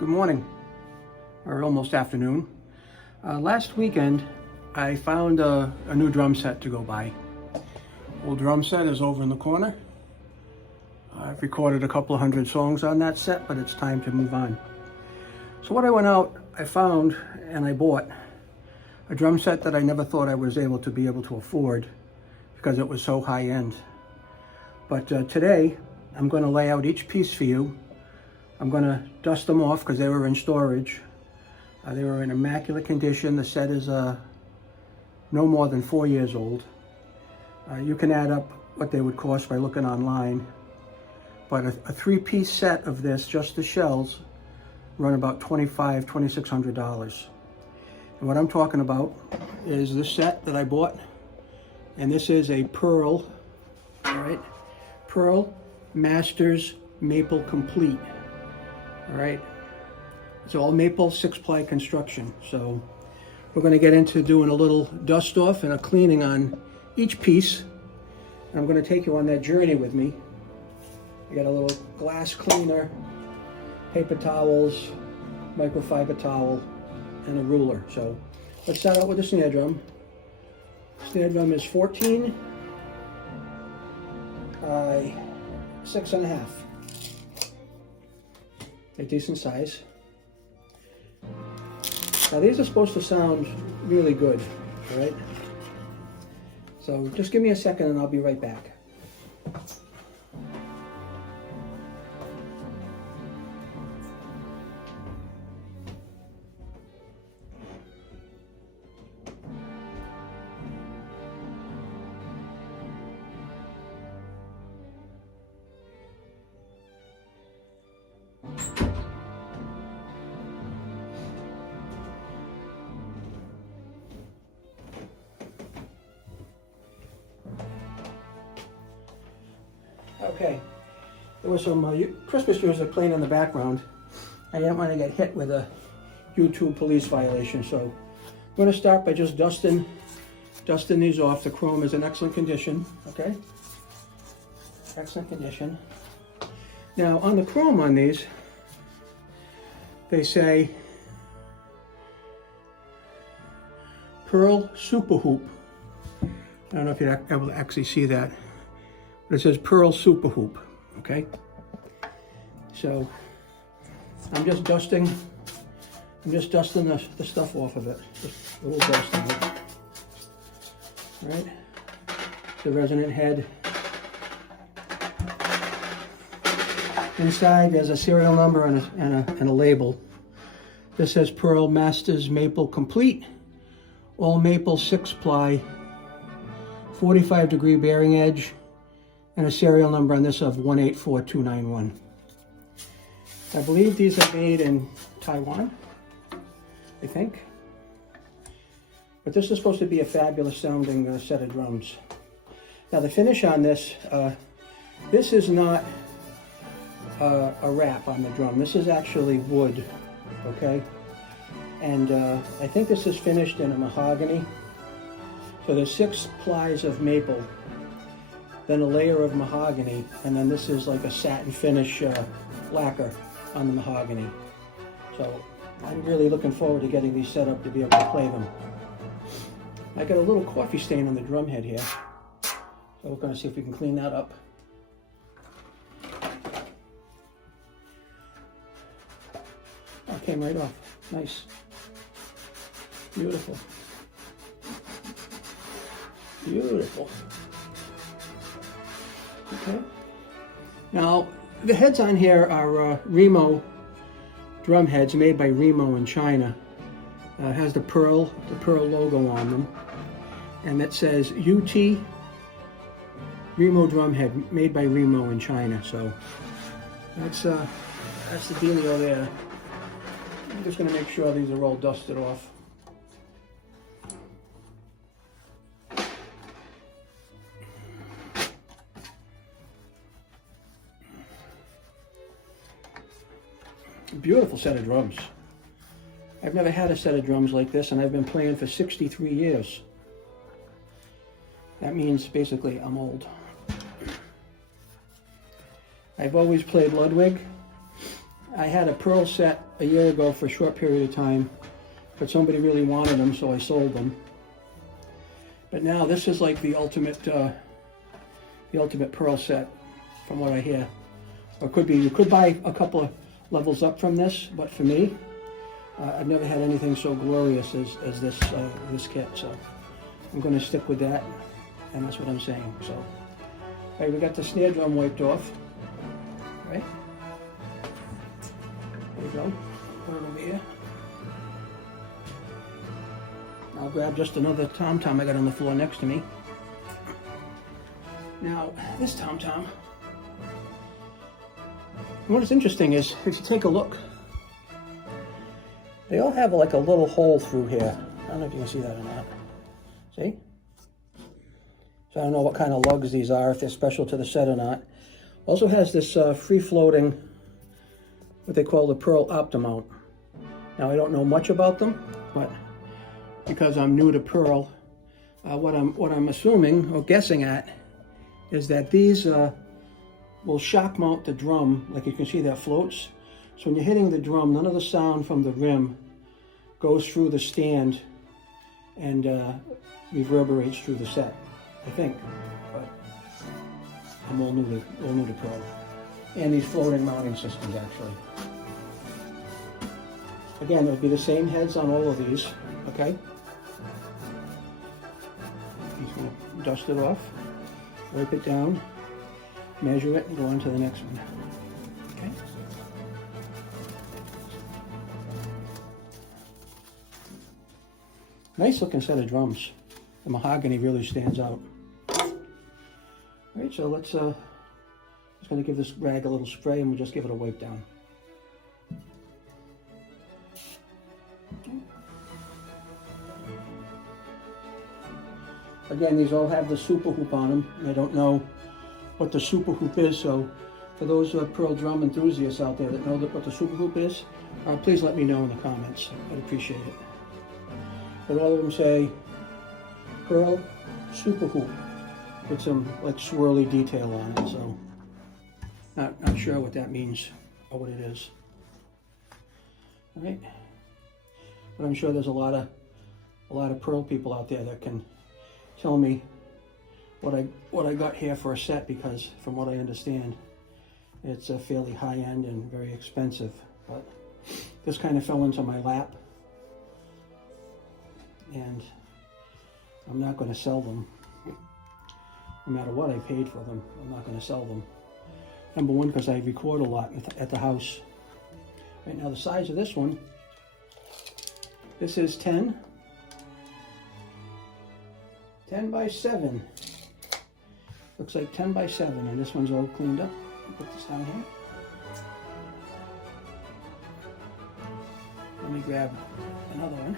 Good morning, or almost afternoon. Last weekend, I found a new drum set to go buy. Old drum set is over in the corner. I've recorded a couple of hundred songs on that set, but it's time to move on. So what I went out, I found and I bought a drum set that I never thought I was able to afford because it was so high end. But today, I'm going to lay out each piece for you. I'm going to dust them off because they were in storage. They were in immaculate condition. The set is no more than 4 years old. You can add up what they would cost by looking online. But a three-piece set of this, just the shells, run about $2,600. And what I'm talking about is this set that I bought. And this is a Pearl, all right? Pearl Masters Maple Complete. All right, it's all maple 6-ply construction. So we're going to get into doing a little dust off and a cleaning on each piece. And I'm going to take you on that journey with me. I got a little glass cleaner, paper towels, microfiber towel, and a ruler. So let's start out with the snare drum. Snare drum is 14 by 6.5. A decent size. Now these are supposed to sound really good, all right? So just give me a second and I'll be right back. Okay, there was some Christmas music playing in the background. I didn't want to get hit with a YouTube police violation, so I'm going to start by just dusting these off. The chrome is in excellent condition, okay? Excellent condition. Now, on the chrome on these, they say Pearl Super Hoop. I don't know if you're able to actually see that. It says Pearl Super Hoop, okay? So I'm just dusting the stuff off of it. Just a little dusting. All right? The resonant head. Inside there's a serial number and a label. This says Pearl Masters Maple Complete. All maple 6-ply, 45-degree bearing edge. And a serial number on this of 184291. I believe these are made in Taiwan, I think. But this is supposed to be a fabulous sounding set of drums. Now the finish on this, this is not a wrap on the drum. This is actually wood, okay? And I think this is finished in a mahogany. So there's 6 plies of maple, then a layer of mahogany, and then this is like a satin finish lacquer on the mahogany. So I'm really looking forward to getting these set up to be able to play them. I got a little coffee stain on the drum head here, so we're going to see if we can clean that up. Oh, it came right off. Nice. Beautiful. Beautiful. Okay. Now, the heads on here are Remo drum heads made by Remo in China. It has the Pearl logo on them. And it says UT Remo drum head made by Remo in China. So that's the dealio there. I'm just going to make sure these are all dusted off. Beautiful set of drums. I've never had a set of drums like this, and I've been playing for 63 years. That means basically I'm old. I've always played Ludwig. I had a pearl set a year ago for a short period of time, but somebody really wanted them, so I sold them. But now this is like the ultimate pearl set, from what I hear. Or it could be, you could buy a couple of levels up from this, but for me, I've never had anything so glorious as this kit. So I'm going to stick with that, and that's what I'm saying. So, all right, we got the snare drum wiped off. Right? There we go. Put it over here. I'll grab just another tom-tom I got on the floor next to me. Now, this tom-tom, what is interesting is, if you take a look, they all have like a little hole through here. I don't know if you can see that or not. See? So I don't know what kind of lugs these are, if they're special to the set or not. Also has this free-floating, what they call the pearl optimount. Now I don't know much about them, but because I'm new to pearl, what I'm assuming or guessing at is that these will shock mount the drum, like you can see that floats. So when you're hitting the drum, none of the sound from the rim goes through the stand and reverberates through the set, I think. But I'm all new to pearl. And these floating mounting systems, actually. Again, it would be the same heads on all of these, okay? He's going to dust it off, wipe it down, measure it, and go on to the next one. Okay? Nice looking set of drums. The mahogany really stands out. All right, so let's just going to give this rag a little spray, and we'll just give it a wipe down. Again, these all have the super hoop on them. I don't know what the super hoop is, so for those pearl drum enthusiasts out there that know what the super hoop is, please let me know in the comments. I'd appreciate it. But all of them say pearl super hoop with some like swirly detail on it, so not sure what that means or what it is. All right, but I'm sure there's a lot of pearl people out there that can tell me what I got here for a set, because from what I understand, it's a fairly high end and very expensive. But this kind of fell into my lap, and I'm not going to sell them. No matter what I paid for them, I'm not going to sell them. Number one, because I record a lot at the house. Right now, the size of this one, this is 10 by 7. Looks like 10 by 7, and this one's all cleaned up. Put this down here. Let me grab another one.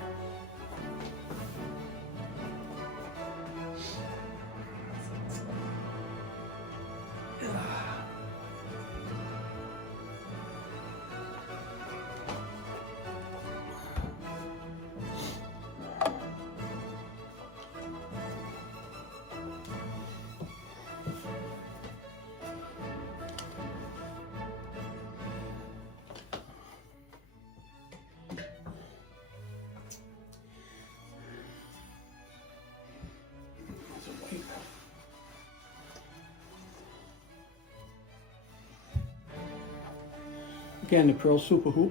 Again, the pearl super hoop.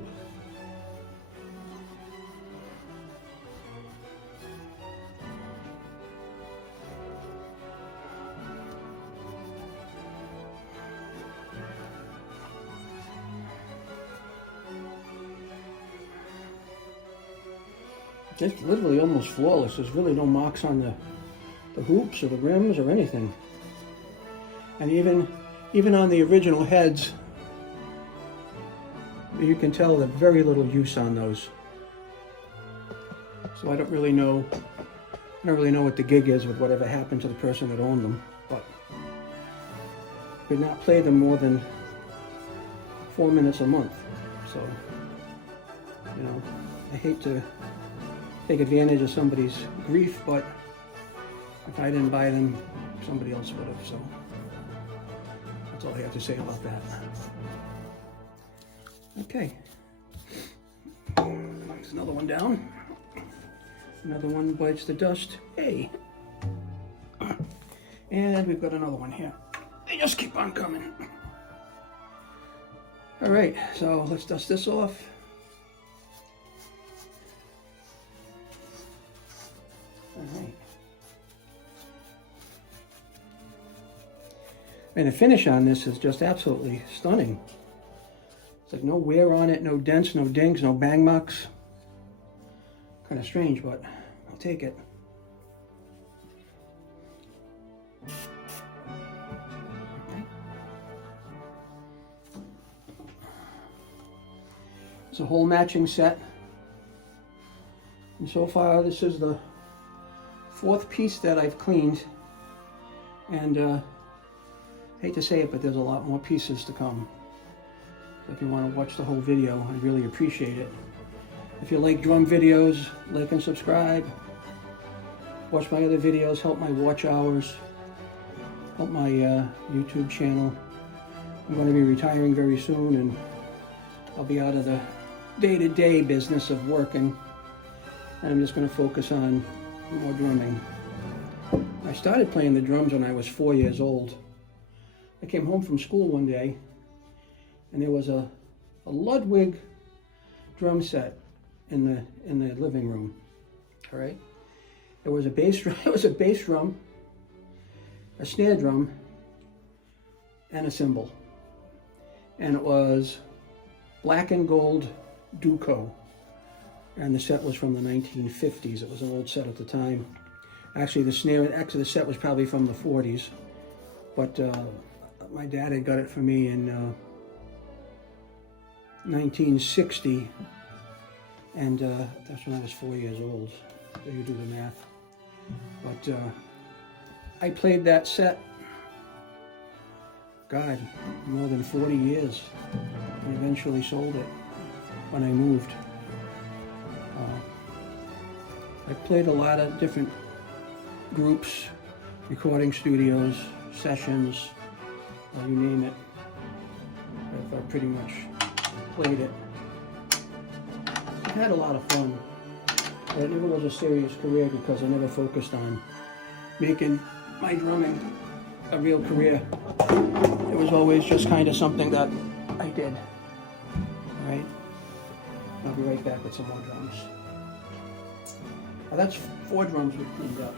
It's literally almost flawless. There's really no marks on the hoops or the rims or anything. And even on the original heads, you can tell there's very little use on those. So I don't really know what the gig is with whatever happened to the person that owned them, but could not play them more than 4 minutes a month. So, you know, I hate to take advantage of somebody's grief, but if I didn't buy them, somebody else would have. So that's all I have to say about that. Okay. There's another one down. Another one bites the dust. Hey. And we've got another one here. They just keep on coming. All right, so let's dust this off. All right. And the finish on this is just absolutely stunning. It's like no wear on it, no dents, no dings, no bang marks. Kind of strange, but I'll take it. It's a whole matching set. And so far, this is the 4th piece that I've cleaned. And I hate to say it, but there's a lot more pieces to come. So if you want to watch the whole video, I'd really appreciate it. If you like drum videos, like and subscribe. Watch my other videos, help my watch hours, help my YouTube channel. I'm going to be retiring very soon, and I'll be out of the day-to-day business of working, and I'm just going to focus on more drumming. I started playing the drums when I was 4 years old. I came home from school one day, and there was a Ludwig drum set in the living room. All right, it was a bass drum. It was a bass drum, a snare drum, and a cymbal, and it was black and gold Duco, and the set was from the 1950s. It was an old set at the time. Actually, the set was probably from the 40s, but my dad had got it for me in 1960, and that's when I was 4 years old, so you do the math. But I played that set, God, more than 40 years, and eventually sold it when I moved. I played a lot of different groups, recording studios, sessions, you name it. I pretty much played it. I've had a lot of fun, but it never was a serious career because I never focused on making my drumming a real career. It was always just kind of something that I did. All right? I'll be right back with some more drums. Now that's 4 drums we've cleaned up.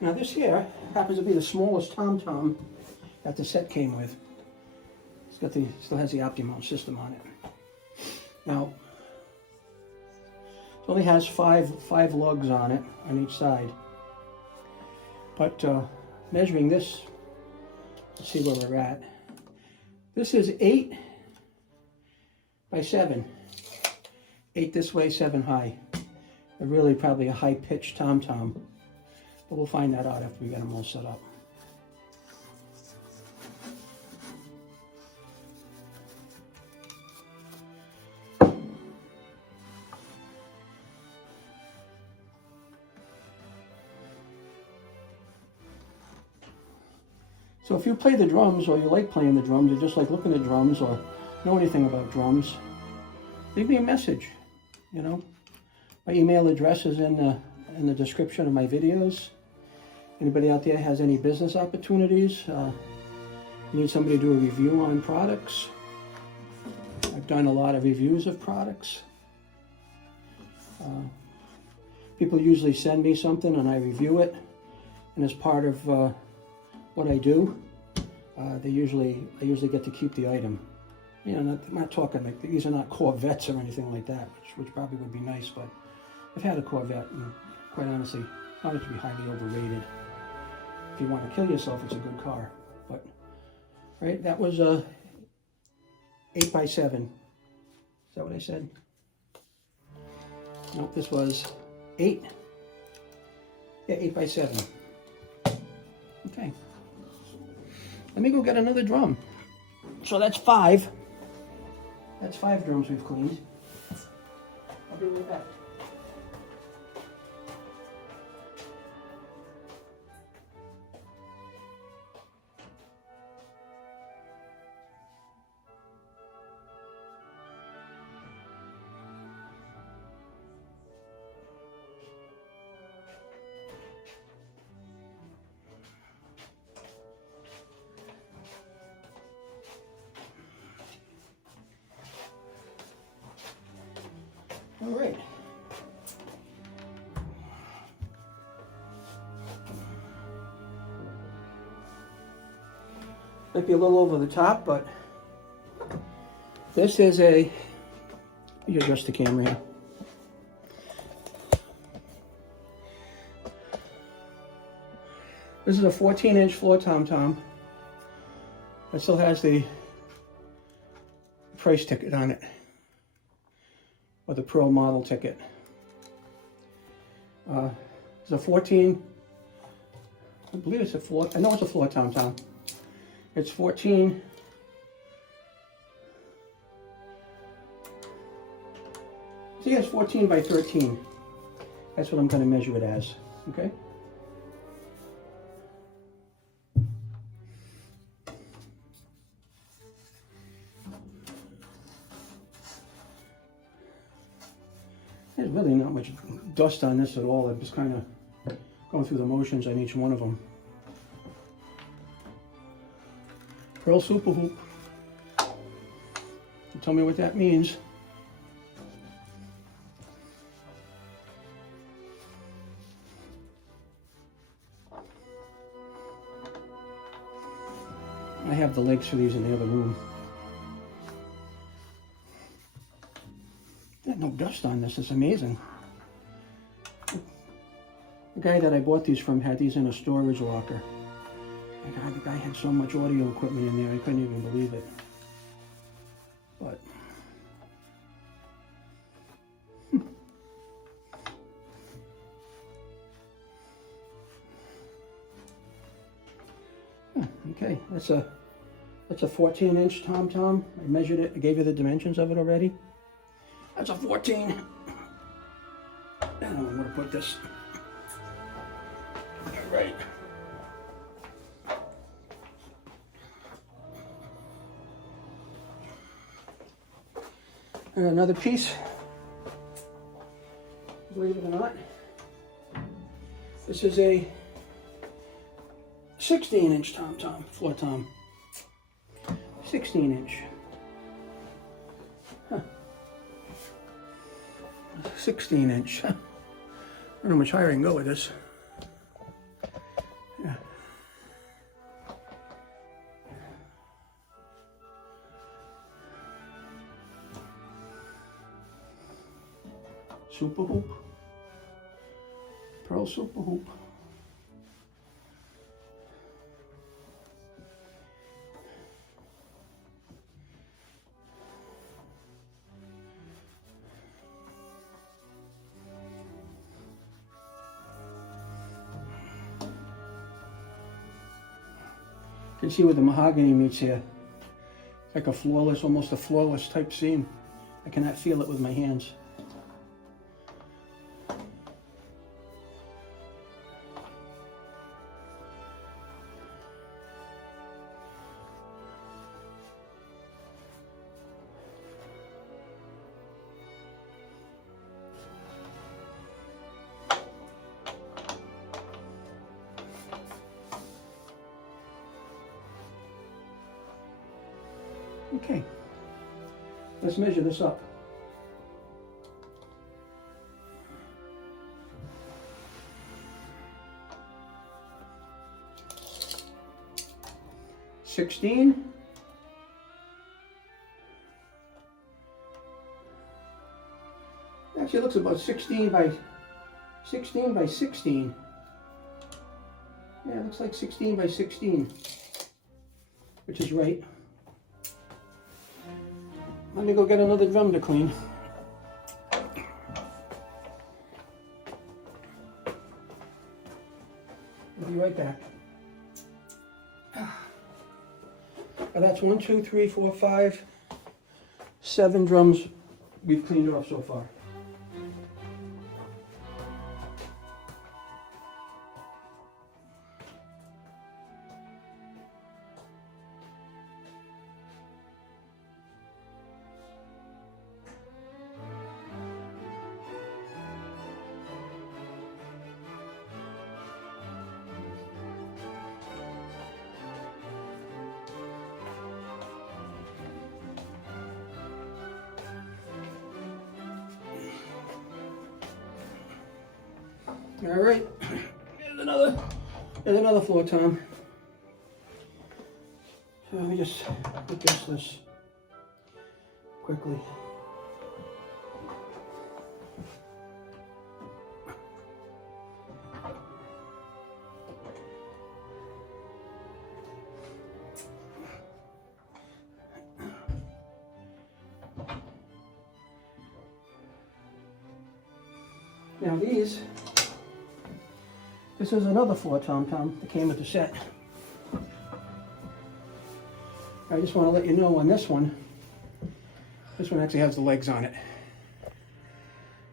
Now this here happens to be the smallest tom-tom that the set came with. It's got still has the Optimum system on it. Now, it only has five lugs on it on each side. But measuring this, let's see where we're at. This is 8 by 7. 8 this way, 7 high. Really probably a high-pitched tom-tom. But we'll find that out after we get them all set up. So if you play the drums, or you like playing the drums, or just like looking at drums, or know anything about drums, leave me a message, you know. My email address is in the description of my videos. Anybody out there has any business opportunities, you need somebody to do a review on products. I've done a lot of reviews of products. People usually send me something and I review it, and as part of what I do, I usually get to keep the item. You know, I'm not talking like these are not Corvettes or anything like that, which probably would be nice, but I've had a Corvette, and quite honestly, found it to be highly overrated. If you want to kill yourself, it's a good car. But right, that was 8 by 7. Is that what I said? Nope, this was 8. Yeah, 8 by 7. Okay. Let me go get another drum. So that's 5. That's 5 drums we've cleaned. I'll be right back. All right. Might be a little over the top, but this is a, you adjust the camera here. This is a 14-inch floor tom-tom. It still has the price ticket on it, or the Pro model ticket. It's a 14, I believe it's a floor, I know it's a floor tom-tom. It's 14, see, it's 14 by 13. That's what I'm going to measure it as, okay? There's really not much dust on this at all. I'm just kind of going through the motions on each one of them. Pearl super hoop. You tell me what that means. I have the legs for these in the other room. There's no dust on this, it's amazing. The guy that I bought these from had these in a storage locker. My God, the guy had so much audio equipment in there, I couldn't even believe it. But, okay, that's a 14-inch tom-tom. I measured it, I gave you the dimensions of it already. That's a 14. I don't know where to put this. All right. And another piece, believe it or not, this is a 16-inch tom-tom, floor tom. 16-inch. Huh. 16-inch. I don't know how much higher I can go with this. Yeah. Super hoop. Pearl super hoop. You can see where the mahogany meets here. It's like a flawless, almost a flawless type seam. I cannot feel it with my hands. Okay, let's measure this up. Actually, it looks about 16 by 16. Yeah, it looks like 16 by 16, which is right. Let me go get another drum to clean. I'll be right back. That's 1, 2, 3, 4, 5, 7 drums we've cleaned off so far. All right, there's another floor tom. So let me just adjust this quickly. Now this is another floor tom that came with the set. I just want to let you know on this one actually has the legs on it.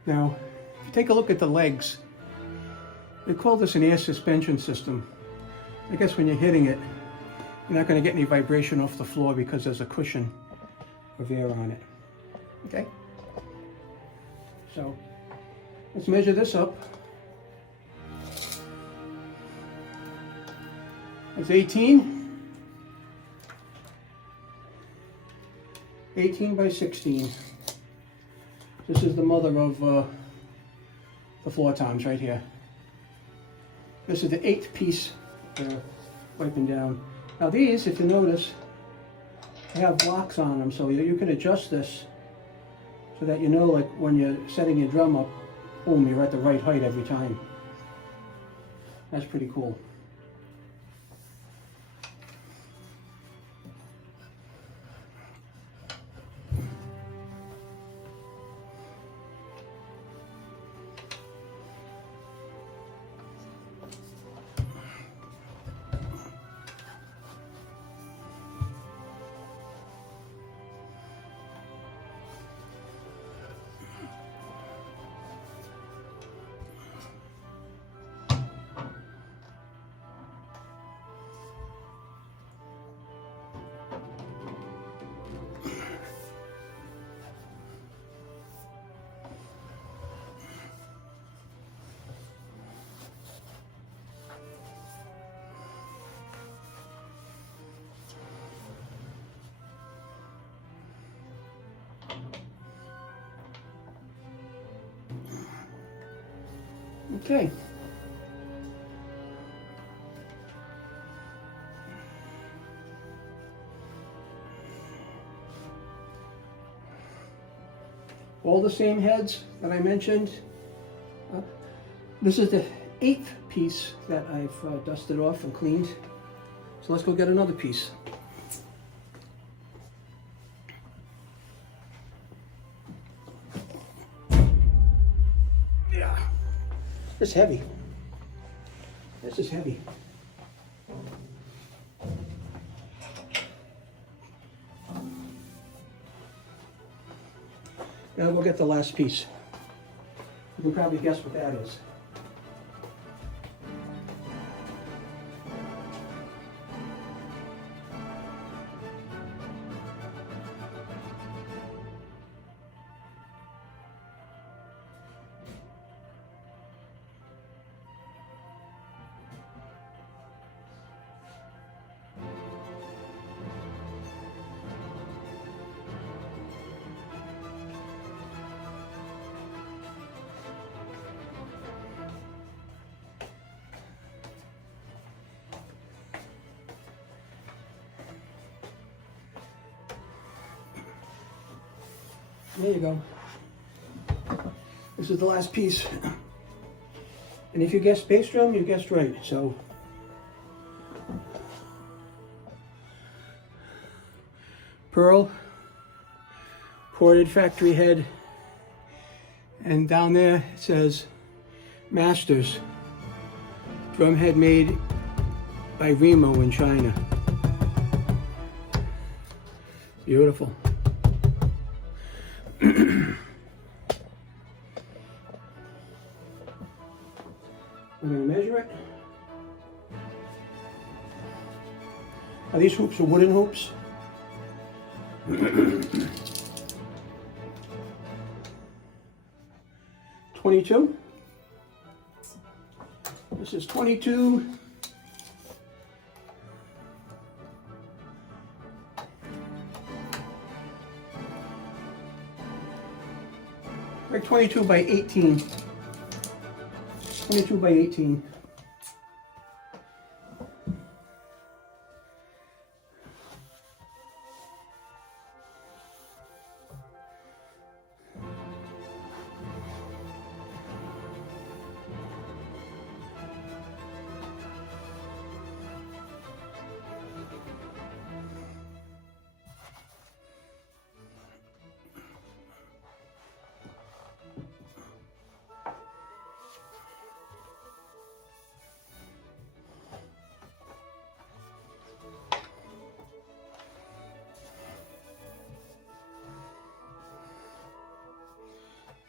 Now, if you take a look at the legs, they call this an air suspension system. I guess when you're hitting it, you're not going to get any vibration off the floor because there's a cushion of air on it. Okay? So, let's measure this up. It's 18 by 16. This is the mother of the floor toms right here. This is the 8th piece wiping down. Now these, if you notice, they have blocks on them, so you can adjust this so that you know, like when you're setting your drum up, boom, you're at the right height every time. That's pretty cool. Okay. All the same heads that I mentioned. This is the 8th piece that I've dusted off and cleaned. So let's go get another piece. Yeah. This is heavy. This is heavy. Now we'll get the last piece. You can probably guess what that is. There you go. This is the last piece. And if you guessed bass drum, you guessed right. So pearl, corded factory head, and down there it says Masters, drum head made by Remo in China. Beautiful. I'm going to measure it. Now these hoops are wooden hoops. 22. This is 22. Like 22 by 18. 22 by 18.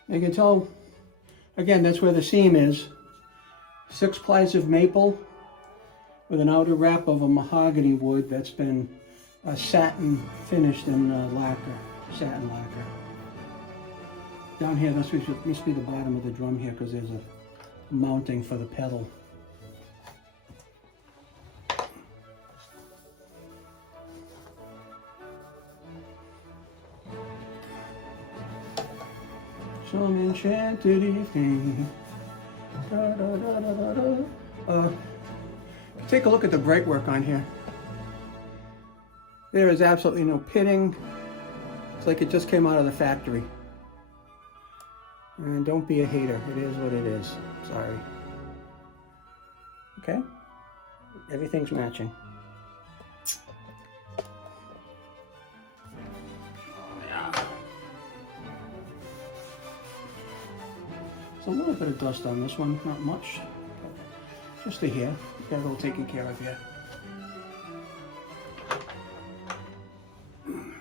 You can tell, again, that's where the seam is. 6 plies of maple with an outer wrap of a mahogany wood that's been satin finished in lacquer, satin lacquer. Down here, this must be the bottom of the drum here because there's a mounting for the pedal. Some enchanted evening. Da, da, da, da, da, da. Take a look at the bright work on here. There is absolutely no pitting. It's like it just came out of the factory. And don't be a hater. It is what it is. Sorry. Okay? Everything's matching. A little bit of dust on this one, not much, but just a hair. Got it all taken care of here.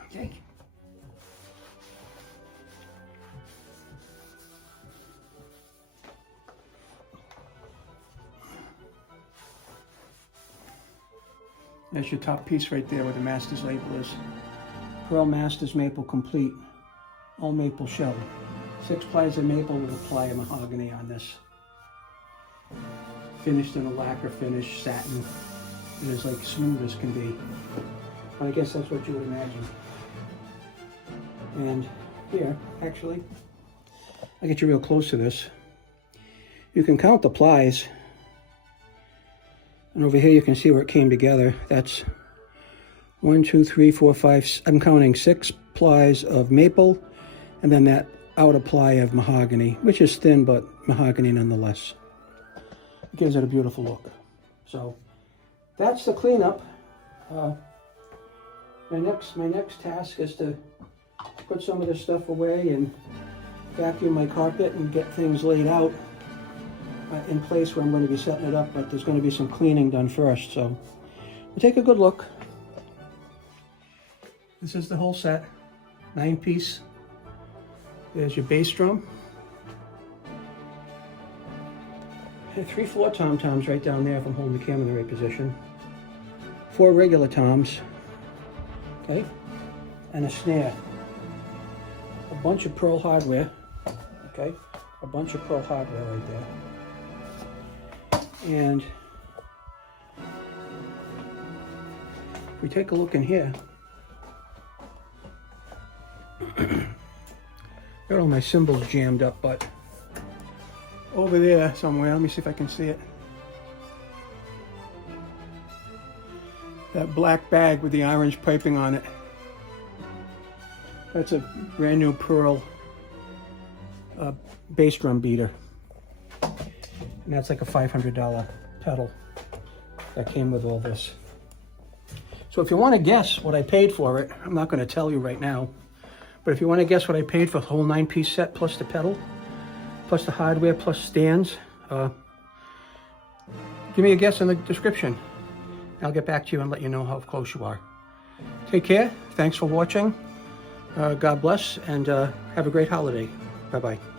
Okay. There's your top piece right there where the master's label is. Pearl Masters Maple Complete, all maple shell. 6 plies of maple with a ply of mahogany on this. Finished in a lacquer finish, satin. It is like smooth as can be. But I guess that's what you would imagine. And here, actually, I'll get you real close to this. You can count the plies. And over here you can see where it came together. That's 1, 2, 3, 4, 5, I'm counting 6 plies of maple, and then that outer ply of mahogany, which is thin, but mahogany nonetheless. It gives it a beautiful look. So that's the cleanup. My next task is to put some of this stuff away and vacuum my carpet and get things laid out in place where I'm going to be setting it up, but there's going to be some cleaning done first. So we'll take a good look. This is the whole set, 9-piece. There's your bass drum. 3 floor tom-toms right down there if I'm holding the camera in the right position. 4 regular toms, okay, and a snare. A bunch of pearl hardware, okay, a bunch of pearl hardware right there. And if we take a look in here, got all my cymbals jammed up, but over there somewhere, let me see if I can see it. That black bag with the orange piping on it. That's a brand new pearl bass drum beater. And that's like a $500 pedal that came with all this. So if you want to guess what I paid for it, I'm not going to tell you right now. But if you want to guess what I paid for the whole 9-piece set, plus the pedal, plus the hardware, plus stands, give me a guess in the description. I'll get back to you and let you know how close you are. Take care. Thanks for watching. God bless, and have a great holiday. Bye-bye.